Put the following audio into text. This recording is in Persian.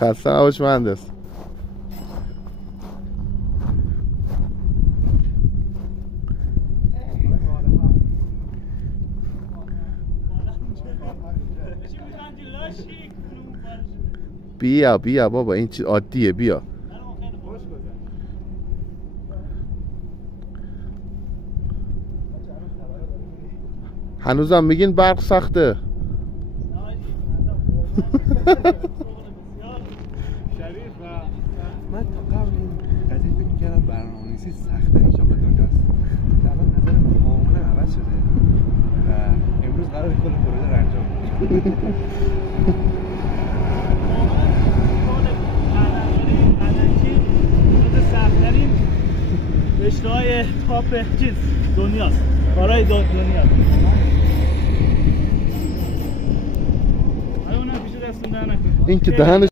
خسته نباش مهندس. بیا بیا بابا این چیز عادیه، بیا. هنوزم میگین برق سخته. من تا قبل این قضیه فکر می‌کردم برنامه‌نویسی سخت‌ترین شغل دنیاست. الان نظرم کاملا عوض شده و امروز قراره کل پروژه رو انجام بدم. سخت‌ترین رشته‌های تاپ چیز دنیاست. کارهای دنیا. این که دهنش